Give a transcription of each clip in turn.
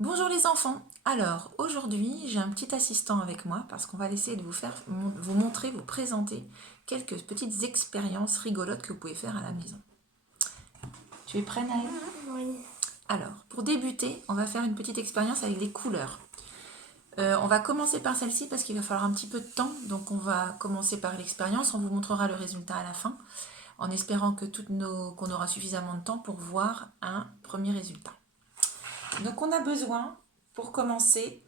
Bonjour les enfants. Alors aujourd'hui j'ai un petit assistant avec moi parce qu'on va essayer de vous montrer, vous présenter quelques petites expériences rigolotes que vous pouvez faire à la maison. Tu es prêt Naël? Oui. Alors pour débuter on va faire une petite expérience avec les couleurs. On va commencer par celle-ci parce qu'il va falloir un petit peu de temps, donc on va commencer par l'expérience, on vous montrera le résultat à la fin en espérant que qu'on aura suffisamment de temps pour voir un premier résultat. Donc on a besoin pour commencer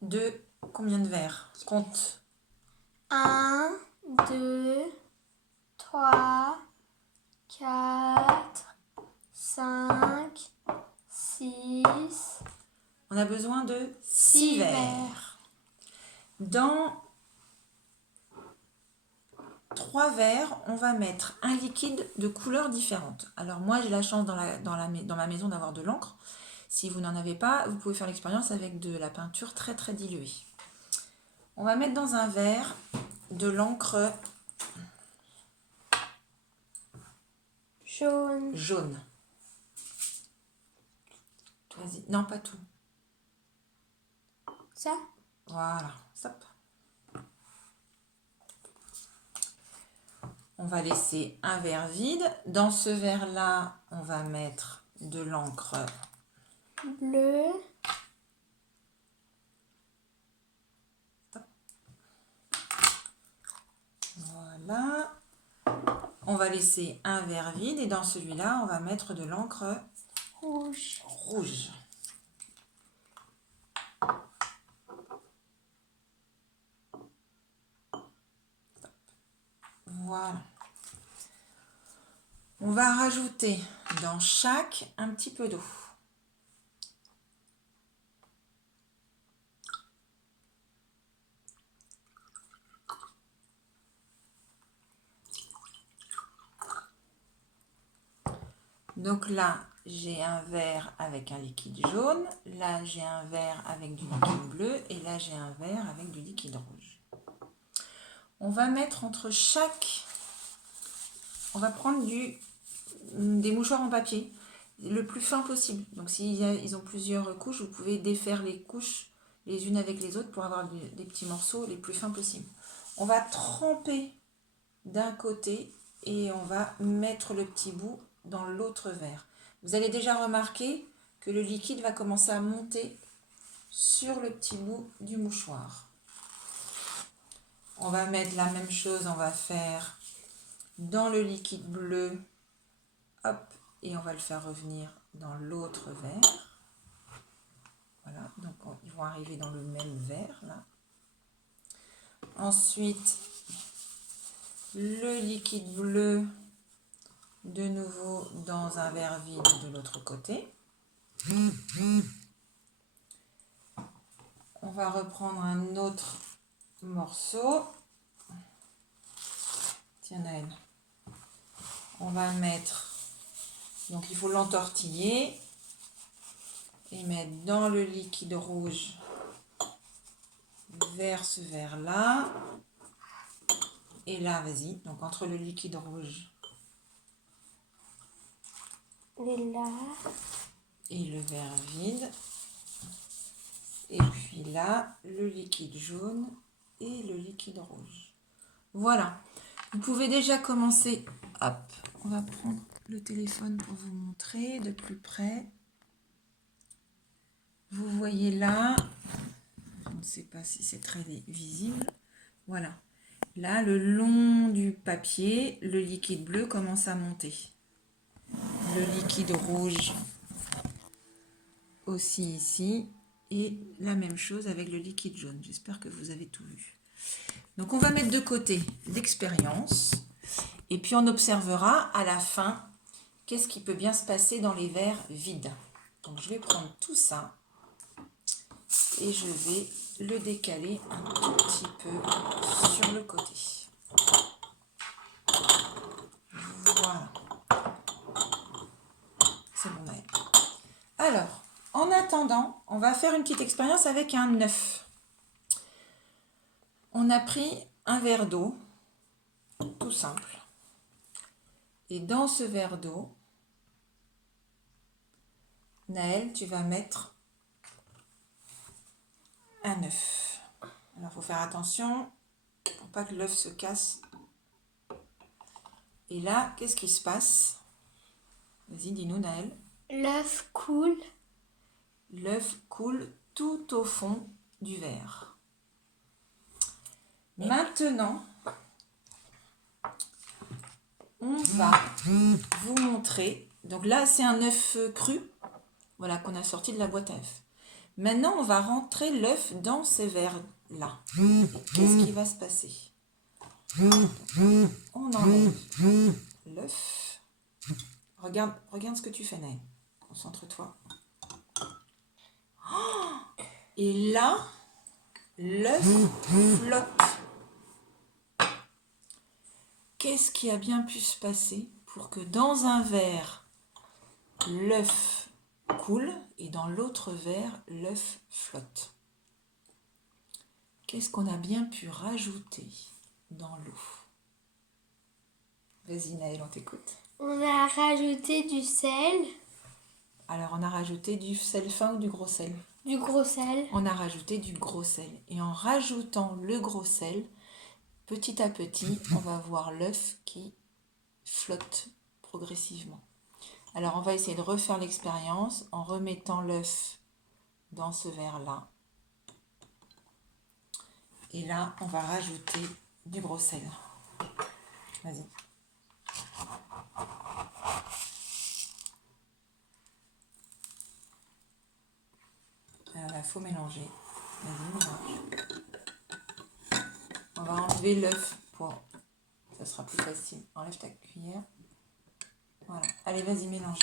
de combien de verres? Compte. 1, 2, 3, 4, 5, 6. On a besoin de 6 Six verres. Dans 3 verres, on va mettre un liquide de couleurs différentes. Alors moi, j'ai la chance dans ma maison d'avoir de l'encre. Si vous n'en avez pas, vous pouvez faire l'expérience avec de la peinture très très diluée. On va mettre dans un verre de l'encre Jaune. Vas-y. Non, pas tout. Ça? Voilà. Stop. On va laisser un verre vide. Dans ce verre-là, on va mettre de l'encre Bleu. Voilà. On va laisser un verre vide et dans celui-là, on va mettre de l'encre rouge. Voilà. On va rajouter dans chaque un petit peu d'eau. Donc là, j'ai un verre avec un liquide jaune. Là, j'ai un verre avec du liquide bleu. Et là, j'ai un verre avec du liquide rouge. On va mettre entre chaque... On va prendre des mouchoirs en papier, le plus fin possible. Donc s'ils ont plusieurs couches, vous pouvez défaire les couches les unes avec les autres pour avoir des petits morceaux les plus fins possibles. On va tremper d'un côté et on va mettre le petit bout dans l'autre verre. Vous allez déjà remarquer que le liquide va commencer à monter sur le petit bout du mouchoir. On va mettre la même chose, on va faire dans le liquide bleu, hop, et on va le faire revenir dans l'autre verre. Voilà, donc ils vont arriver dans le même verre là. Ensuite, le liquide bleu, de nouveau dans un verre vide de l'autre côté. On va reprendre un autre morceau. Tiens Naël. On va mettre, donc il faut l'entortiller et mettre dans le liquide rouge vers ce verre là. Et là, vas-y, donc entre le liquide rouge et le verre vide. Et puis là, le liquide jaune et le liquide rouge. Voilà. Vous pouvez déjà commencer. Hop, on va prendre le téléphone pour vous montrer de plus près. Vous voyez là, je ne sais pas si c'est très visible. Voilà. Là, le long du papier, le liquide bleu commence à monter. Le liquide rouge aussi ici. Et la même chose avec le liquide jaune. J'espère que vous avez tout vu. Donc on va mettre de côté l'expérience. Et puis on observera à la fin qu'est-ce qui peut bien se passer dans les verres vides. Donc je vais prendre tout ça. Et je vais le décaler un tout petit peu sur le côté. Voilà. C'est bon, Maëlle. Alors, en attendant, on va faire une petite expérience avec un œuf. On a pris un verre d'eau, tout simple. Et dans ce verre d'eau, Naël, tu vas mettre un œuf. Alors, il faut faire attention pour pas que l'œuf se casse. Et là, qu'est-ce qui se passe? Vas-y, dis-nous, Naël. L'œuf coule. L'œuf coule tout au fond du verre. Maintenant, on va vous montrer. Donc là, c'est un œuf cru, voilà, qu'on a sorti de la boîte à œufs. Maintenant, on va rentrer l'œuf dans ces verres-là. Qu'est-ce qui va se passer? On enlève l'œuf. Regarde ce que tu fais, Naël. Concentre-toi. Et là, l'œuf flotte. Qu'est-ce qui a bien pu se passer pour que dans un verre, l'œuf coule et dans l'autre verre, l'œuf flotte? Qu'est-ce qu'on a bien pu rajouter dans l'eau? Vas-y Naël, on t'écoute. On a rajouté du sel. Alors on a rajouté du sel fin ou du gros sel? Du gros sel. On a rajouté du gros sel. Et en rajoutant le gros sel, petit à petit, on va voir l'œuf qui flotte progressivement. Alors, on va essayer de refaire l'expérience en remettant l'œuf dans ce verre-là. Et là, on va rajouter du gros sel. Vas-y. Alors là, il faut mélanger. Vas-y, mélange. On va enlever l'œuf pour... Ça sera plus facile. Enlève ta cuillère. Voilà. Allez, vas-y, mélange.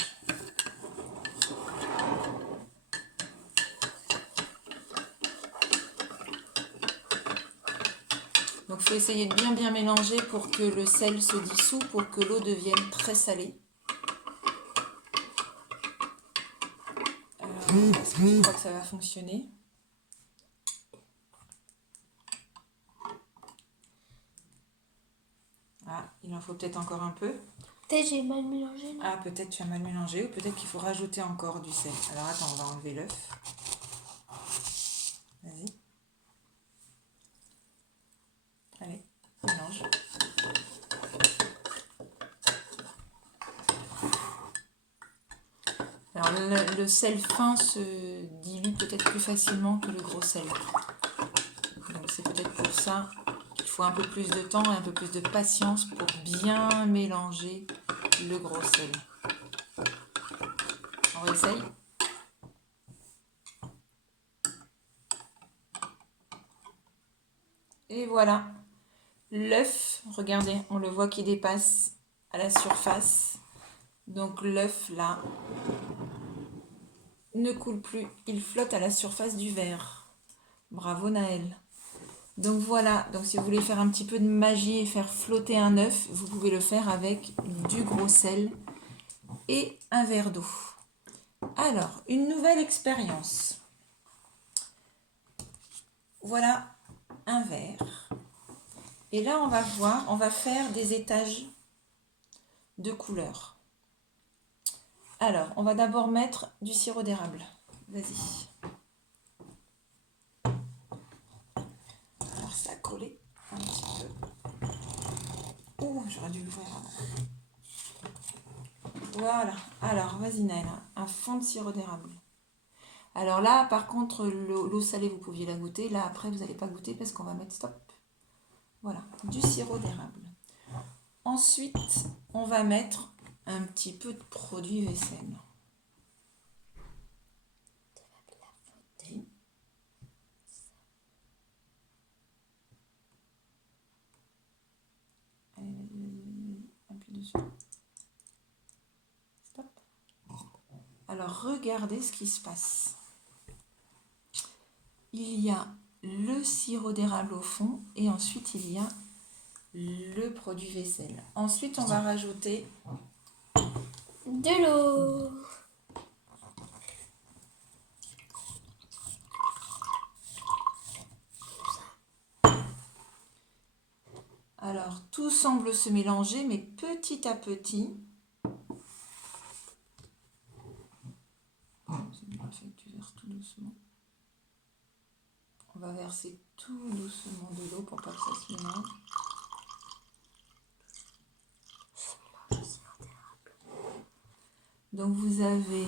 Donc, il faut essayer de bien mélanger pour que le sel se dissout, pour que l'eau devienne très salée. Alors, est-ce que tu crois que ça va fonctionner? Ah, il en faut peut-être encore un peu. Peut-être j'ai mal mélangé. Là. Ah, peut-être tu as mal mélangé ou peut-être qu'il faut rajouter encore du sel. Alors attends, on va enlever l'œuf. Vas-y. Allez, mélange. Alors le sel fin se dilue peut-être plus facilement que le gros sel. Donc c'est peut-être pour ça qu'il faut un peu plus de temps et un peu plus de patience pour bien mélanger le gros sel. On réessaye. Et voilà. L'œuf, regardez, on le voit qui dépasse à la surface. Donc l'œuf là ne coule plus, il flotte à la surface du verre. Bravo Naël. Donc voilà, donc si vous voulez faire un petit peu de magie et faire flotter un œuf, vous pouvez le faire avec du gros sel et un verre d'eau. Alors, une nouvelle expérience. Voilà un verre. Et là, on va voir, on va faire des étages de couleurs. Alors, on va d'abord mettre du sirop d'érable. Vas-y. Alors, ça a collé un petit peu. Oh, j'aurais dû l'ouvrir avant. Voilà. Alors, vas-y, Naël. Un fond de sirop d'érable. Alors là, par contre, l'eau salée, vous pouviez la goûter. Là, après, vous n'allez pas goûter parce qu'on va mettre stop. Voilà, du sirop d'érable. Ensuite, on va mettre un petit peu de produit vaisselle. Appuie dessus. Stop. Alors, regardez ce qui se passe. Il y a le sirop d'érable au fond et ensuite il y a le produit vaisselle. Ensuite, on va rajouter de l'eau. Alors, tout semble se mélanger, mais petit à petit, Parfait, tu verses tout doucement. On va verser tout doucement de l'eau pour pas que ça se mélange. Donc vous avez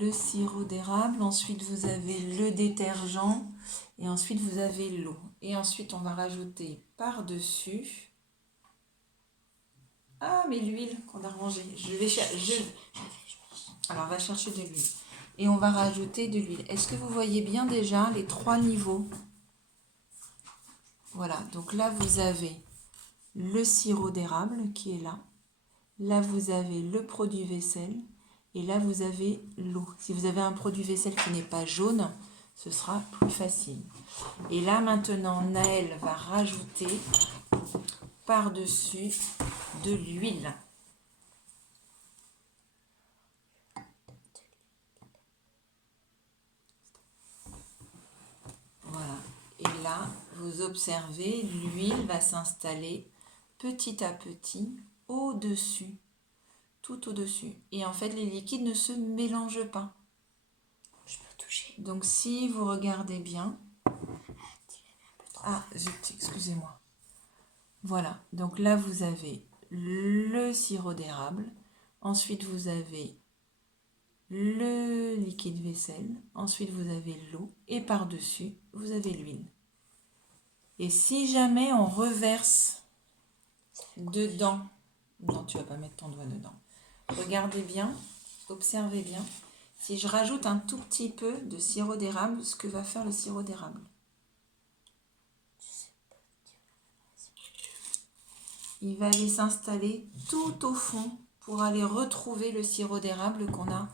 le sirop d'érable, ensuite vous avez le détergent et ensuite vous avez l'eau. Et ensuite on va rajouter par-dessus. Ah mais l'huile qu'on a rangée. Alors on va chercher de l'huile. Et on va rajouter de l'huile. Est-ce que vous voyez bien déjà les 3 niveaux? Voilà, donc là vous avez le sirop d'érable qui est là. Là vous avez le produit vaisselle. Et là, vous avez l'eau. Si vous avez un produit vaisselle qui n'est pas jaune, ce sera plus facile. Et là, maintenant, Naël va rajouter par-dessus de l'huile. Voilà. Et là, vous observez, l'huile va s'installer petit à petit au-dessus. Tout au-dessus. Et en fait, les liquides ne se mélangent pas. Je peux toucher. Donc, si vous regardez bien... Ah, excusez-moi. Voilà. Donc là, vous avez le sirop d'érable. Ensuite, vous avez le liquide vaisselle. Ensuite, vous avez l'eau. Et par-dessus, vous avez l'huile. Et si jamais on reverse dedans... Non, tu ne vas pas mettre ton doigt dedans. Regardez bien, observez bien. Si je rajoute un tout petit peu de sirop d'érable, ce que va faire le sirop d'érable. Il va aller s'installer tout au fond pour aller retrouver le sirop d'érable qu'on a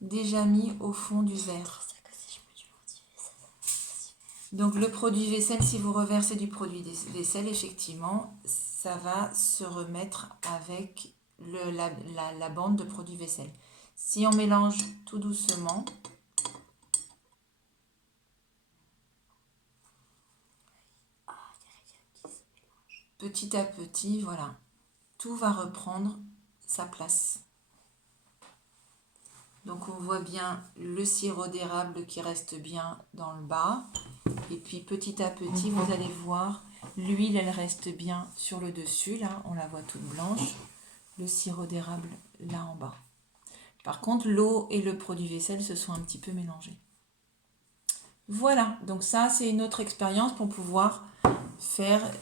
déjà mis au fond du verre. Donc le produit vaisselle, si vous reversez du produit vaisselle, effectivement, ça va se remettre avec la bande de produit vaisselle. Si on mélange tout doucement, petit à petit, voilà, tout va reprendre sa place. Donc on voit bien le sirop d'érable qui reste bien dans le bas. Et puis petit à petit, vous allez voir, l'huile, elle reste bien sur le dessus. Là, on la voit toute blanche. Le sirop d'érable, là en bas. Par contre, l'eau et le produit vaisselle se sont un petit peu mélangés. Voilà, donc ça, c'est une autre expérience pour pouvoir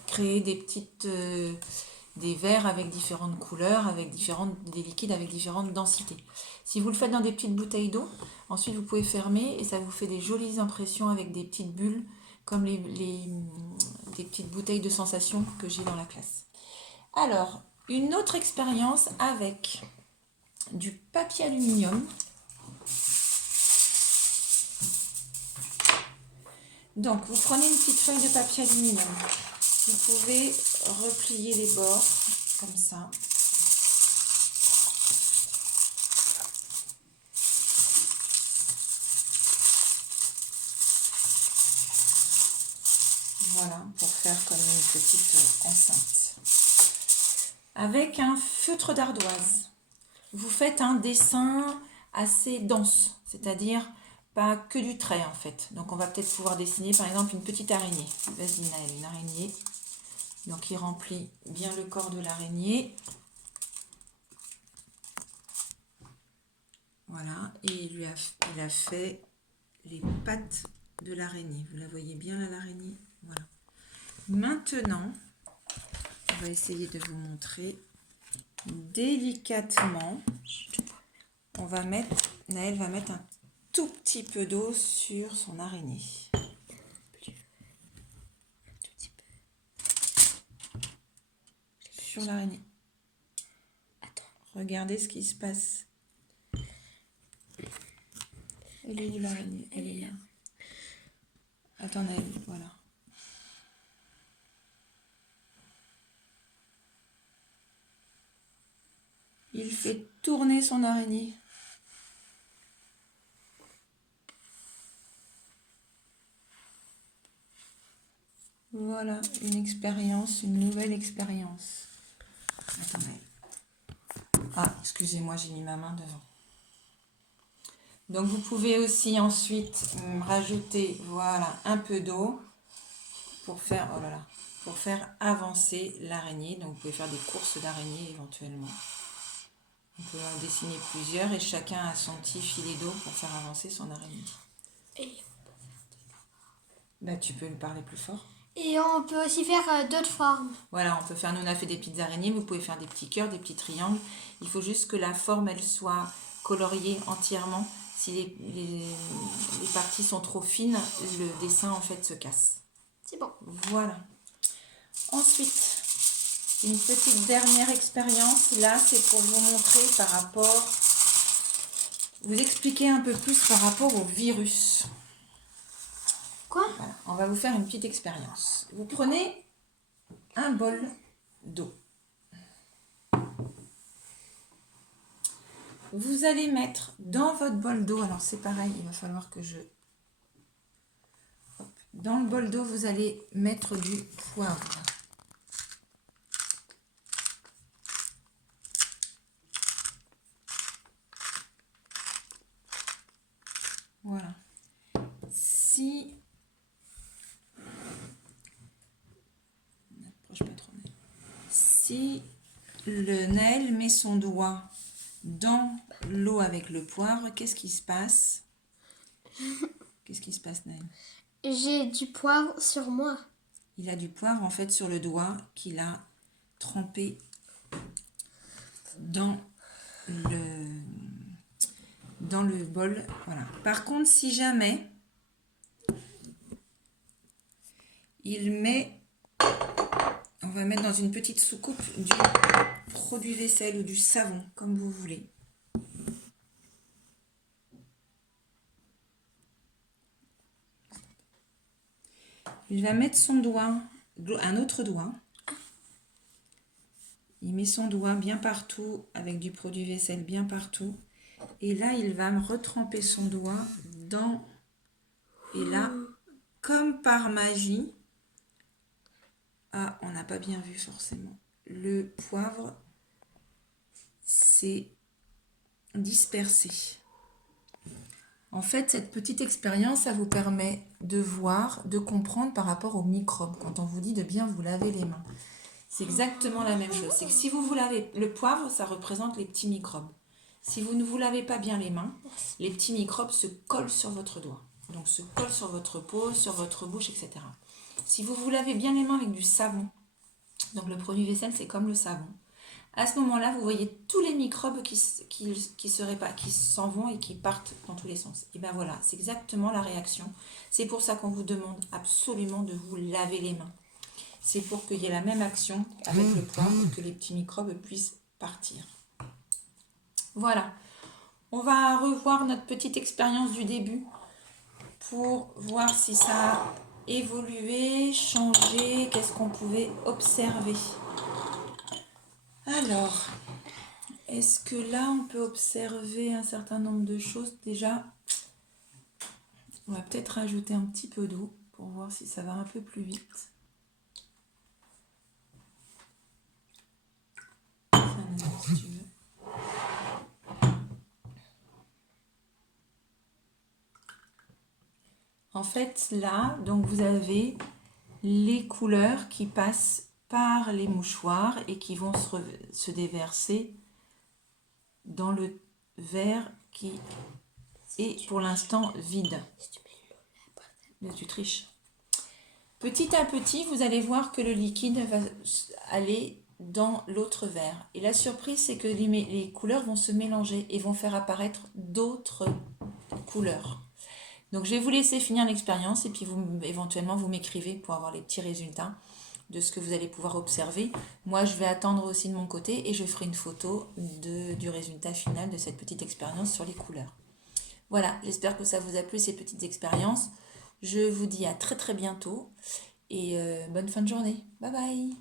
créer des verres avec différentes couleurs, des liquides avec différentes densités. Si vous le faites dans des petites bouteilles d'eau, ensuite vous pouvez fermer et ça vous fait des jolies impressions avec des petites bulles comme des petites bouteilles de sensation que j'ai dans la classe. Alors, une autre expérience avec du papier aluminium. Donc, vous prenez une petite feuille de papier aluminium. Vous pouvez replier les bords comme ça. Voilà, pour faire comme une petite enceinte. Avec un feutre d'ardoise, vous faites un dessin assez dense, c'est-à-dire pas que du trait en fait. Donc on va peut-être pouvoir dessiner par exemple une petite araignée. Vas-y Naël, une araignée. Donc il remplit bien le corps de l'araignée. Voilà, et il a fait les pattes de l'araignée. Vous la voyez bien là, l'araignée? Voilà. Maintenant, on va essayer de vous montrer délicatement. Naël va mettre un tout petit peu d'eau sur son araignée. Sur l'araignée. Attends. Regardez ce qui se passe. Elle est où l'araignée? Elle est là. Attends Naël, voilà. Il fait tourner son araignée. Voilà, une nouvelle expérience. Attendez. Ah, excusez-moi, j'ai mis ma main devant. Donc vous pouvez aussi ensuite rajouter voilà, un peu d'eau pour faire, oh là là, pour faire avancer l'araignée. Donc vous pouvez faire des courses d'araignées éventuellement. On peut en dessiner plusieurs et chacun a son petit filet d'eau pour faire avancer son araignée. Et, Bah, tu peux me parler plus fort. et on peut aussi faire d'autres formes. Voilà, on peut faire, nous on a fait des petites araignées, vous pouvez faire des petits cœurs, des petits triangles. Il faut juste que la forme, elle soit coloriée entièrement. Si les parties sont trop fines, le dessin en fait se casse. C'est bon. Voilà. Ensuite, une petite dernière expérience. Là, c'est pour vous montrer par rapport, vous expliquer un peu plus par rapport au virus. Quoi? Voilà, on va vous faire une petite expérience. Vous prenez un bol d'eau. Vous allez mettre dans votre bol d'eau, alors c'est pareil, il va falloir que je... Hop. Dans le bol d'eau, vous allez mettre du poivre. Voilà. Si... N'approche pas trop. Si le Naël met son doigt dans l'eau avec le poivre, qu'est-ce qui se passe? Qu'est-ce qui se passe, Naël? J'ai du poivre sur moi. Il a du poivre en fait sur le doigt qu'il a trempé dans le bol. Voilà. Par contre, si jamais il met, on va mettre dans une petite soucoupe du produit vaisselle ou du savon, comme vous voulez. Il va mettre son doigt, un autre doigt. Il met son doigt bien partout avec du produit vaisselle bien partout. Et là, il va me retremper son doigt dans... Et là, comme par magie... Ah, on n'a pas bien vu forcément. Le poivre s'est dispersé. En fait, cette petite expérience, ça vous permet de voir, de comprendre par rapport aux microbes. Quand on vous dit de bien vous laver les mains. C'est exactement la même chose. C'est que si vous vous lavez... Le poivre, ça représente les petits microbes. Si vous ne vous lavez pas bien les mains, les petits microbes se collent sur votre doigt. Donc se collent sur votre peau, sur votre bouche, etc. Si vous vous lavez bien les mains avec du savon, donc le produit vaisselle, c'est comme le savon. À ce moment-là, vous voyez tous les microbes qui s'en vont et qui partent dans tous les sens. Et bien voilà, c'est exactement la réaction. C'est pour ça qu'on vous demande absolument de vous laver les mains. C'est pour qu'il y ait la même action avec le poivre, que les petits microbes puissent partir. Voilà. On va revoir notre petite expérience du début pour voir si ça a évolué, changé, qu'est-ce qu'on pouvait observer. Alors, est-ce que là, on peut observer un certain nombre de choses? Déjà, on va peut-être rajouter un petit peu d'eau pour voir si ça va un peu plus vite. Si tu veux. En fait, là, donc vous avez les couleurs qui passent par les mouchoirs et qui vont se déverser dans le verre qui est pour l'instant vide. Là, tu triches. Petit à petit, vous allez voir que le liquide va aller dans l'autre verre. Et la surprise, c'est que les couleurs vont se mélanger et vont faire apparaître d'autres couleurs. Donc, je vais vous laisser finir l'expérience et puis éventuellement, vous m'écrivez pour avoir les petits résultats de ce que vous allez pouvoir observer. Moi, je vais attendre aussi de mon côté et je ferai une photo du résultat final de cette petite expérience sur les couleurs. Voilà, j'espère que ça vous a plu, ces petites expériences. Je vous dis à très très bientôt et bonne fin de journée. Bye bye.